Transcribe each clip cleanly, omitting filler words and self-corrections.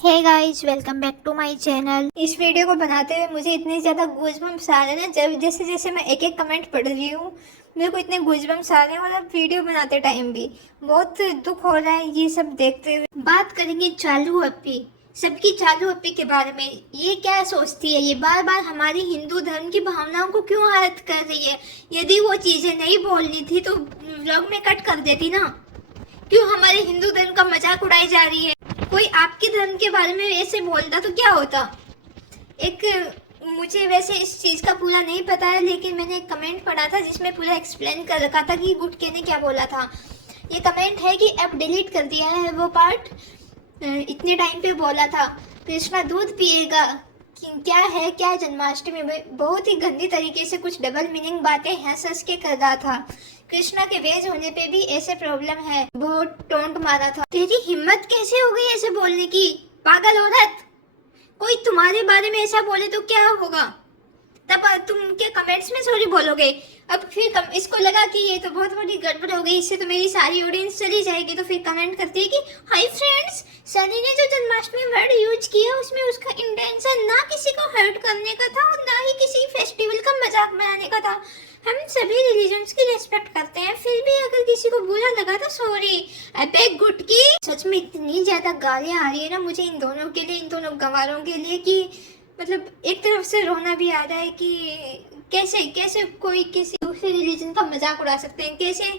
Hey guys, welcome back to my channel. इस video को बनाते हुए मुझे इतने ज़्यादा गूज़बम्स आ रहे हैं ना, जब जैसे जैसे मैं एक एक कमेंट पढ़ रही हूँ मेरे को इतने गूज़बम्स आ रहे हैं। मतलब वीडियो बनाते टाइम भी बहुत दुख हो रहा है ये सब देखते हुए। बात करेंगे चालू अप्पी, सबकी चालू अप्पी के बारे में। ये क्या सोचती है, ये बार बार हमारी हिंदू धर्म की भावनाओं को क्यों आहत कर रही है। यदि वो चीज़ें नहीं बोलनी थी तो व्लॉग में कट कर देती ना। क्यों हमारे हिंदू धर्म का मजाक उड़ाई जा रही है। कोई आपके धर्म के बारे में ऐसे बोलता तो क्या होता। एक मुझे वैसे इस चीज़ का पूरा नहीं पता है, लेकिन मैंने एक कमेंट पढ़ा था जिसमें पूरा एक्सप्लेन कर रखा था कि गुटके ने क्या बोला था। ये कमेंट है कि अब डिलीट कर दिया है वो पार्ट। इतने टाइम पे बोला था कृष्णा दूध पिएगा कि क्या है क्या जन्माष्टमी में, बहुत ही गंदी तरीके से कुछ डबल मीनिंग बातें हंस हंस के कर रहा था। कृष्णा के वेज होने पे भी ऐसे प्रॉब्लम है, बहुत टोंट मारा था। तेरी हिम्मत कैसे हो गई ऐसे बोलने की, पागल औरत। कोई तुम्हारे बारे में ऐसा बोले तो क्या होगा, तब तुम के कमेंट्स में सॉरी बोलोगे। अब फिर इसको लगा कि ये तो बहुत बड़ी गड़बड़ हो गई, इससे तो मेरी सारी ऑडियंस चली जाएगी, तो फिर कमेंट करती है कि हाय फ्रेंड्स, सनी ने जो जन्माष्टमी वर्ड यूज किया उसमें उसका इंटेंशन ना किसी को हर्ट करने का था और ना ही किसी फेस्टिवल का मजाक बनाने का था। हम सभी रिलीजन्स की रिस्पेक्ट करते हैं, फिर भी अगर किसी को बुरा लगा तो सॉरी। अबे गुटकी, सच में इतनी ज्यादा गालियां आ रही है ना मुझे इन दोनों के लिए, इन दोनों गंवारों के लिए, कि मतलब एक तरफ से रोना भी आ रहा है कि कैसे कैसे कोई किसी दूसरे रिलीजन का मजाक उड़ा सकते हैं, कैसे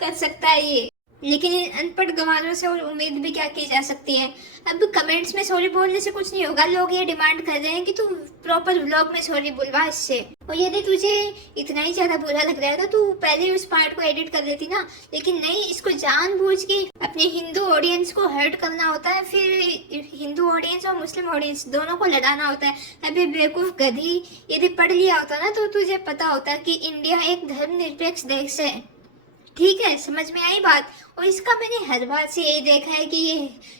कर सकता है ये। लेकिन इन अनपढ़ गंवारों से और उम्मीद भी क्या की जा सकती है। अब कमेंट्स में सॉरी बोलने से कुछ नहीं होगा, लोग ये डिमांड कर रहे हैं कि तू प्रॉपर व्लॉग में सॉरी बुलवा इससे। और यदि तुझे इतना ही ज्यादा बुरा लग रहा है तो तू पहले उस पार्ट को एडिट कर देती ना, लेकिन नहीं, इसको जानबूझ के अपने हिंदू ऑडियंस को हर्ट करना होता है, फिर हिंदू ऑडियंस और मुस्लिम ऑडियंस दोनों को लड़ाना होता है। अभी बेवकूफ गधी, यदि पढ़ लिया होता ना तो तुझे पता होता कि इंडिया एक धर्मनिरपेक्ष देश है। ठीक है, समझ में आई बात। और इसका मैंने हर बार से यही देखा है कि ये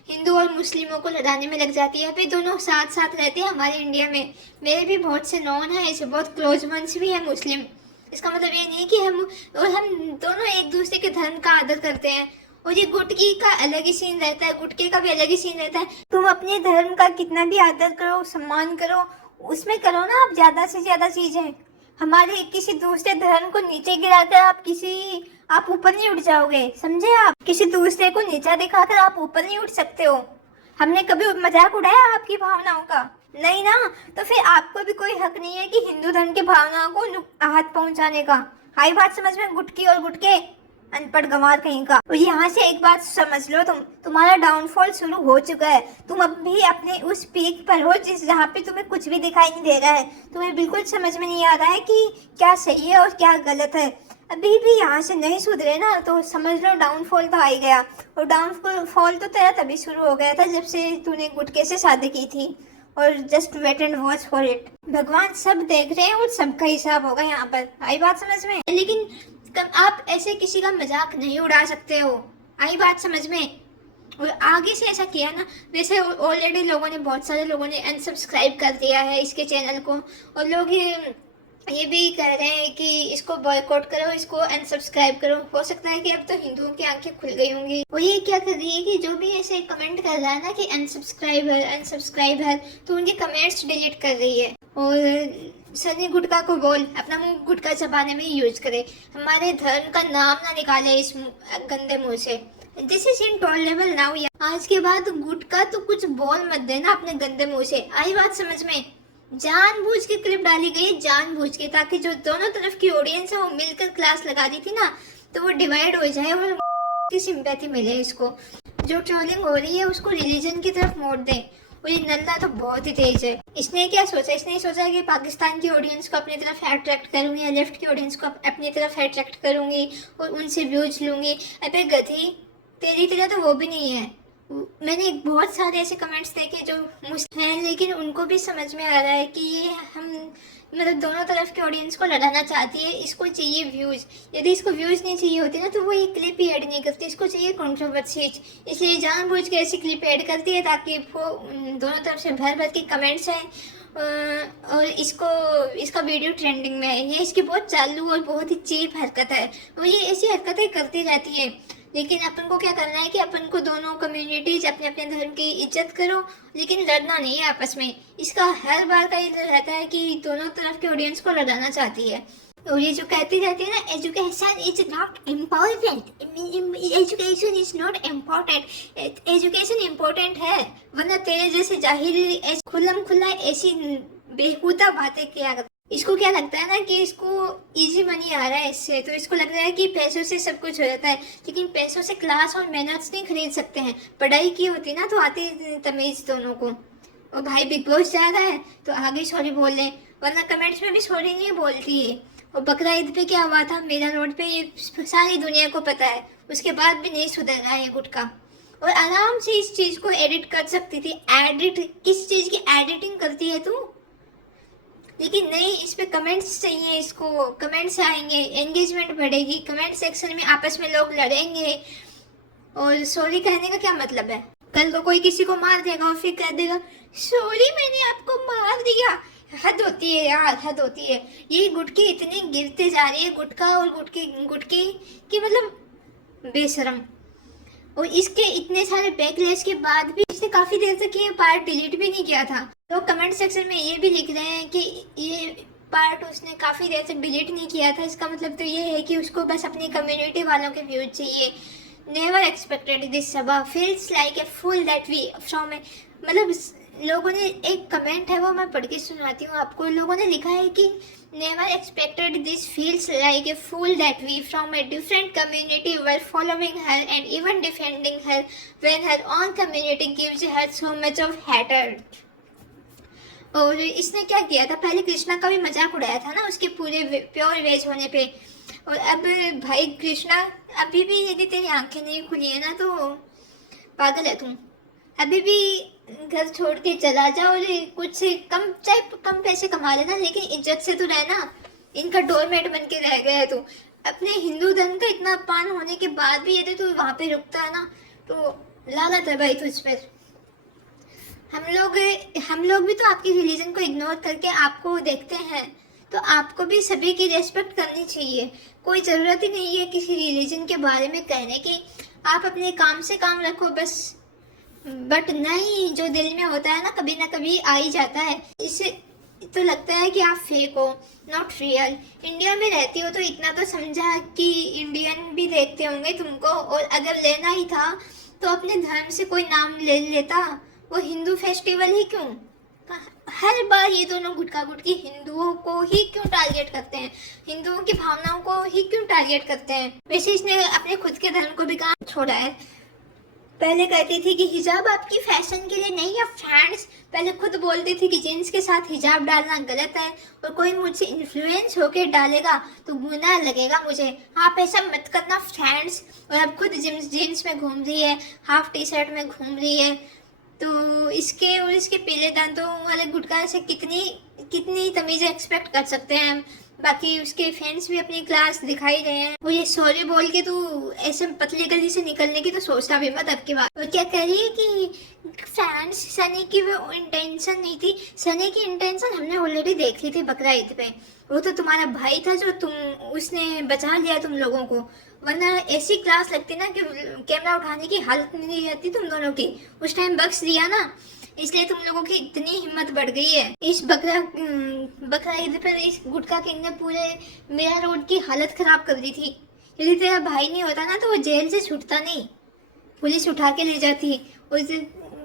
हिंदू और मुस्लिमों को लड़ाने में लग जाती है। अभी दोनों साथ साथ रहते हैं हमारे इंडिया में। मेरे भी बहुत से नॉन है ऐसे, बहुत क्लोज वंस भी है मुस्लिम। इसका मतलब ये नहीं कि हम दोनों एक दूसरे के धर्म का आदर करते हैं। और ये गुटकी का अलग ही सीन रहता है, गुटके का भी अलग ही सीन रहता है। तुम अपने धर्म का कितना भी आदर करो, सम्मान करो, उसमें करो ना आप ज्यादा से ज्यादा चीजें। हमारे किसी दूसरे धर्म को नीचे गिराकर आप ऊपर नहीं उठ जाओगे, समझे। आप किसी दूसरे को नीचा दिखाकर आप ऊपर नहीं उठ सकते हो। हमने कभी मजाक उड़ाया आपकी भावनाओं का? नहीं ना। तो फिर आपको भी कोई हक नहीं है कि हिंदू धर्म की भावनाओं को आहत पहुंचाने का। आई बात समझ में, गुटकी और गुटके, अनपढ़ गंवार कहीं का। और यहाँ से एक बात समझ लो, तुम्हारा डाउनफॉल शुरू हो चुका है। तुम अब भी अपने उस पीक पर हो जिस जहाँ पे तुम्हें कुछ भी दिखाई नहीं दे रहा है। तुम्हें बिल्कुल समझ में नहीं आ रहा है कि क्या सही है और क्या गलत है। अभी भी यहाँ से नहीं सुधरे ना तो समझ लो डाउनफॉल तो आ ही गया। और डाउनफॉल तो तेरा तभी शुरू हो गया था जब से तूने गुटके से शादी की थी। और just wait and watch for it. भगवान सब देख रहे हैं और सबका हिसाब होगा यहाँ पर। आई बात समझ में? लेकिन आप ऐसे किसी का मजाक नहीं उड़ा सकते हो। आई बात समझ में? और आगे से ऐसा किया ना, वैसे ऑलरेडी लोगों ने, बहुत सारे लोगों ने अनसब्सक्राइब कर दिया है इसके चैनल को। और लोग ये भी कह रहे हैं कि इसको बॉयकॉट करो, इसको अनसब्सक्राइब करो। हो सकता है कि अब तो हिंदुओं की आंखें खुल गई होंगी। वो ये क्या कर रही है कि जो भी ऐसे कमेंट कर रहा है ना कि अनसब्सक्राइब है, तो उनके कमेंट्स डिलीट कर रही है। और सनी गुटका को बोल अपना मुंह गुटका चबाने में यूज करे, हमारे धर्म का नाम ना निकाले इस गंदे मुंह से। This is intolerable now. आज के बाद गुटका तो कुछ बोल मत देना अपने गंदे मुंह से। आई बात समझ में? जानबूझ के क्लिप डाली गई, जानबूझ के, ताकि जो दोनों तरफ की ऑडियंस है वो मिलकर क्लास लगा दी थी ना, तो वो डिवाइड हो जाए और की सिंपैथी मिले इसको। जो ट्रोलिंग हो रही है उसको रिलीजन की तरफ मोड़ दे। और ये नल्ला तो बहुत ही तेज है। इसने क्या सोचा, इसने सोचा कि पाकिस्तान की ऑडियंस को अपनी तरफ अट्रैक्ट करूंगी या लेफ्ट की ऑडियंस को अपनी तरफ अट्रैक्ट करूंगी और उनसे व्यूज लूंगी। अबे गधी, तेरी तरह तो वो भी नहीं है। मैंने बहुत सारे ऐसे कमेंट्स देखे जो मुस्लिम हैं, लेकिन उनको भी समझ में आ रहा है कि ये हम मतलब दोनों तरफ के ऑडियंस को लड़ाना चाहती है। इसको चाहिए व्यूज। यदि इसको व्यूज नहीं चाहिए होती ना तो वो ये क्लिप ही ऐड नहीं करती। इसको चाहिए कंट्रोवर्सी, इसलिए जानबूझ के ऐसी क्लिप ऐड करती है ताकि वो दोनों तरफ से भर भर के कमेंट्स हैं। और इसका वीडियो ट्रेंडिंग में है। ये इसकी बहुत चालू और बहुत ही चीप हरकत है। वो ये ऐसी हरकतें करती रहती है। लेकिन अपन को क्या करना है कि अपन को दोनों कम्युनिटीज अपने अपने धर्म की इज्जत करो, लेकिन लड़ना नहीं है आपस में। इसका हर बार का ये रहता है कि दोनों तरफ के ऑडियंस को लड़ाना चाहती है। और ये जो कहती रहती है ना, education is not important, education is not important, education important है, वरना तेरे जैसे जाहिल खुल्लम खुल्ला ऐसी बेहुदा बातें किया करता। इसको क्या लगता है ना कि इसको इजी मनी आ रहा है इससे, तो इसको लग रहा है कि पैसों से सब कुछ हो जाता है, लेकिन पैसों से क्लास और मेहनत नहीं खरीद सकते हैं। पढ़ाई की होती ना तो आती तमीज दोनों को। और भाई बिग बॉस जा रहा है तो आगे सॉरी बोल लें, वरना कमेंट्स में भी सॉरी नहीं बोलती है। और बकरा ईद पे क्या हुआ था मेरा रोड पे, ये सारी दुनिया को पता है, उसके बाद भी नहीं सुधर रहा है गुटका। और आराम से इस चीज को एडिट कर सकती थी। एडिट किस चीज की एडिटिंग करती है तू? लेकिन नहीं, इस पे कमेंट्स चाहिए, इसको कमेंट्स आएंगे, एंगेजमेंट बढ़ेगी, कमेंट सेक्शन में आपस में लोग लड़ेंगे। और सॉरी कहने का क्या मतलब है? कल को कोई किसी को मार देगा और फिर कह देगा सॉरी मैंने आपको मार दिया। हद होती है यार, हद होती है। ये गुटके इतने गिरते जा रही है, गुटका और गुटके गुटके की मतलब बेशरम। और इसके इतने सारे बैकलैश के बाद भी इसने काफी देर तक ये पार्ट डिलीट भी नहीं किया था। तो कमेंट सेक्शन में ये भी लिख रहे हैं कि ये पार्ट उसने काफी देर तक डिलीट नहीं किया था। इसका मतलब तो ये है कि उसको बस अपनी कम्युनिटी वालों के व्यूज चाहिए। नेवर एक्सपेक्टेड दिस सबा feels like a fool that we from a, मतलब लोगों ने एक कमेंट है वो मैं पढ़ के सुनाती हूँ आपको। लोगों ने लिखा है कि never expected this feels like a fool that we from a different community were following her and even defending her when her own community gives her so much of hatred। और इसने क्या किया था, पहले कृष्णा का भी मजाक उड़ाया था ना उसके पूरे प्योर वेज होने पे। और अब भाई कृष्णा अभी भी यदि तेरी आंखें नहीं खुली है ना तो पागल है तू। अभी भी घर छोड़ के चला जा और कुछ कम, चाहे कम पैसे कमा लेना, लेकिन इज्जत से तो रहना। इनका डोरमेट बन के रह गया है तू। अपने हिंदू धर्म का इतना अपमान होने के बाद भी यदि तू वहाँ पे रुकता है ना तो लानत है भाई तुझ पर। हम लोग भी तो आपकी रिलीजन को इग्नोर करके आपको देखते हैं, तो आपको भी सभी की रेस्पेक्ट करनी चाहिए। कोई ज़रूरत ही नहीं है किसी रिलीजन के बारे में कहने की। आप अपने काम से काम रखो बस। बट नहीं, जो दिल में होता है ना कभी आ ही जाता है। इससे तो लगता है कि आप फेक हो, नॉट रियल। इंडिया में रहती हो तो इतना तो समझा कि इंडियन भी देखते होंगे तुमको। और अगर लेना ही था तो अपने धर्म से कोई नाम ले लेता, वो हिंदू फेस्टिवल ही क्यों? हर बार ये दोनों गुटका गुटकी हिंदुओं को ही क्यों टारगेट करते हैं, हिंदुओं की भावनाओं को ही क्यों टारगेट करते हैं? वैसे इसने अपने खुद के धर्म को भी कहाँ छोड़ा है। पहले कहती थी कि हिजाब आपकी फैशन के लिए नहीं है फ्रेंड्स, पहले खुद बोलती थी कि जीन्स के साथ हिजाब डालना गलत है और कोई मुझसे इन्फ्लुएंस होके डालेगा तो गुनाह लगेगा मुझे, आप ऐसा मत करना फ्रेंड्स। और अब खुद जीन्स में घूम रही है, हाफ टी शर्ट में घूम रही है। तो इसके और इसके पीले दांतों वाले गुटखा से कितनी तमीज़ एक्सपेक्ट कर सकते हैं। बाकी उसके फ्रेंड्स भी अपनी क्लास दिखाई रहे हैं। वो ये सॉरी बोल के तू ऐसे पतली गली से निकलने की तो सोचता भी मत अब की बात। और क्या कह रही है कि फ्रेंड्स सनी की वो इंटेंशन नहीं थी। सनी की इंटेंशन हमने ऑलरेडी देख ली थी बकरा ईद पे। वो तो तुम्हारा भाई था जो उसने बचा लिया तुम लोगों को, वरना ऐसी क्लास लगती ना कि कैमरा उठाने की हालत नहीं रहती तुम दोनों की। उस टाइम बख्श दिया ना, इसलिए तुम लोगों की इतनी हिम्मत बढ़ गई है। इस बकरा ईद पर इस गुटखा किंग ने पूरे मेरा रोड की हालत खराब कर दी थी। यदि तेरा भाई नहीं होता ना तो वो जेल से छूटता नहीं, पुलिस उठा के ले जाती। उस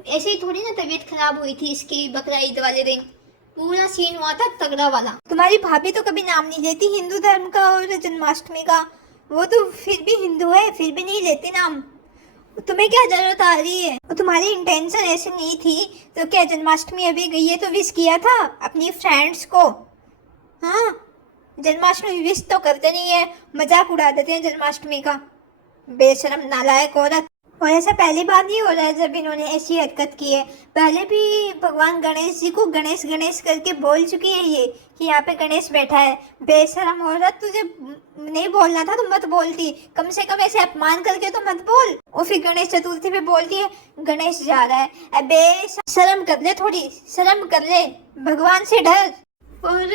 ऐसे ही थोड़ी ना तबीयत खराब हुई थी इसकी बकरा ईद वाले दिन, पूरा सीन हुआ था तगड़ा वाला। तुम्हारी भाभी तो कभी नाम नहीं लेती हिंदू धर्म का और जन्माष्टमी का, वो तो फिर भी हिंदू है फिर भी नहीं लेती नाम। तुम्हें क्या जरूरत आ रही है? तुम्हारी इंटेंशन ऐसे नहीं थी तो क्या जन्माष्टमी अभी गई है तो विश किया था अपनी फ्रेंड्स को? हाँ, जन्माष्टमी विश तो करते नहीं है, मजाक उड़ा देते हैं जन्माष्टमी का। बेशरम नालायक औरत। और ऐसा पहली बार नहीं हो रहा है जब इन्होंने ऐसी हरकत की है। पहले भी भगवान गणेश जी को गणेश गणेश करके बोल चुकी है ये कि यहाँ पे गणेश बैठा है। बेशरम औरत, तुझे नहीं बोलना था तो मत बोलती, कम से कम ऐसे अपमान करके तो मत बोल। और फिर गणेश चतुर्थी पे बोलती है गणेश जा रहा है। अबे शर्म कर ले, थोड़ी शर्म कर ले, भगवान से डर। और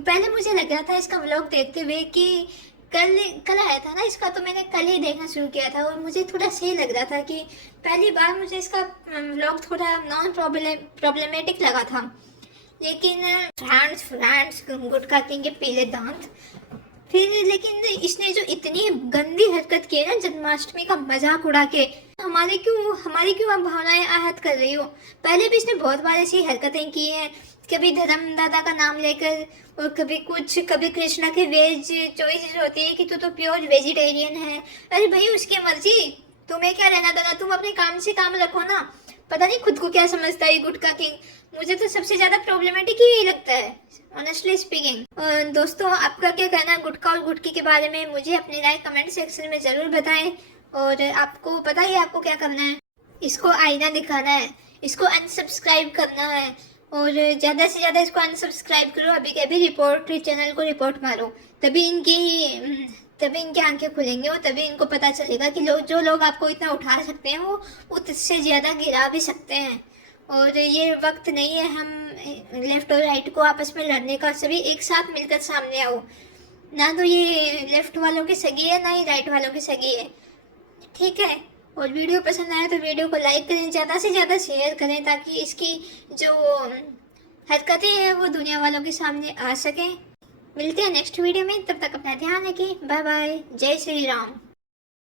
पहले मुझे लग रहा था इसका व्लॉग देखते हुए कि कल कल आया था ना इसका, तो मैंने कल ही देखना शुरू किया था और मुझे थोड़ा सही लग रहा था कि पहली बार मुझे इसका व्लॉग थोड़ा नॉन प्रॉब्लमेटिक लगा था। लेकिन फ्रांस फ्रांस गुटखा किंग के पीले दांत, फिर लेकिन इसने जो इतनी गंदी हरकत की है ना जन्माष्टमी का मजाक उड़ा के, हमारी क्यों आप भावनाएं आहत कर रही हो। पहले भी इसने बहुत बार ऐसी हरकतें की हैं, कभी धर्म दादा का नाम लेकर और कभी कुछ, कभी कृष्णा के वेज चॉइसेस होती है कि तू तो प्योर वेजिटेरियन है। अरे भाई उसकी मर्जी, तुम्हें क्या लेना देना, तुम अपने काम से काम रखो ना। पता नहीं खुद को क्या समझता है गुटखा किंग, मुझे तो सबसे ज्यादा प्रॉब्लमेटिक ही लगता है ऑनेस्टली स्पीकिंग। दोस्तों आपका क्या कहना है गुटखा और गुटकी के बारे में, मुझे अपनी राय कमेंट सेक्शन में ज़रूर बताएं। और आपको पता ही है आपको क्या करना है, इसको आईना दिखाना है, इसको अनसब्सक्राइब करना है और ज़्यादा से ज़्यादा इसको अनसब्सक्राइब करो। अभी के अभी रिपोर्ट, चैनल को रिपोर्ट मारो, तभी इनकी आंखें खुलेंगी और तभी इनको पता चलेगा कि जो लोग आपको इतना उठा सकते हैं वो उससे ज़्यादा गिरा भी सकते हैं। और ये वक्त नहीं है हम लेफ्ट और राइट को आपस में लड़ने का, सभी एक साथ मिलकर सामने आओ। ना तो ये लेफ्ट वालों की सगी है ना ही राइट वालों की सगी है, ठीक है। और वीडियो पसंद आया तो वीडियो को लाइक करें, ज़्यादा से ज़्यादा शेयर करें ताकि इसकी जो हरकतें हैं वो दुनिया वालों के सामने आ सकें। मिलते हैं नेक्स्ट वीडियो में, तब तक अपना ध्यान रखें, बाय बाय, जय श्री राम।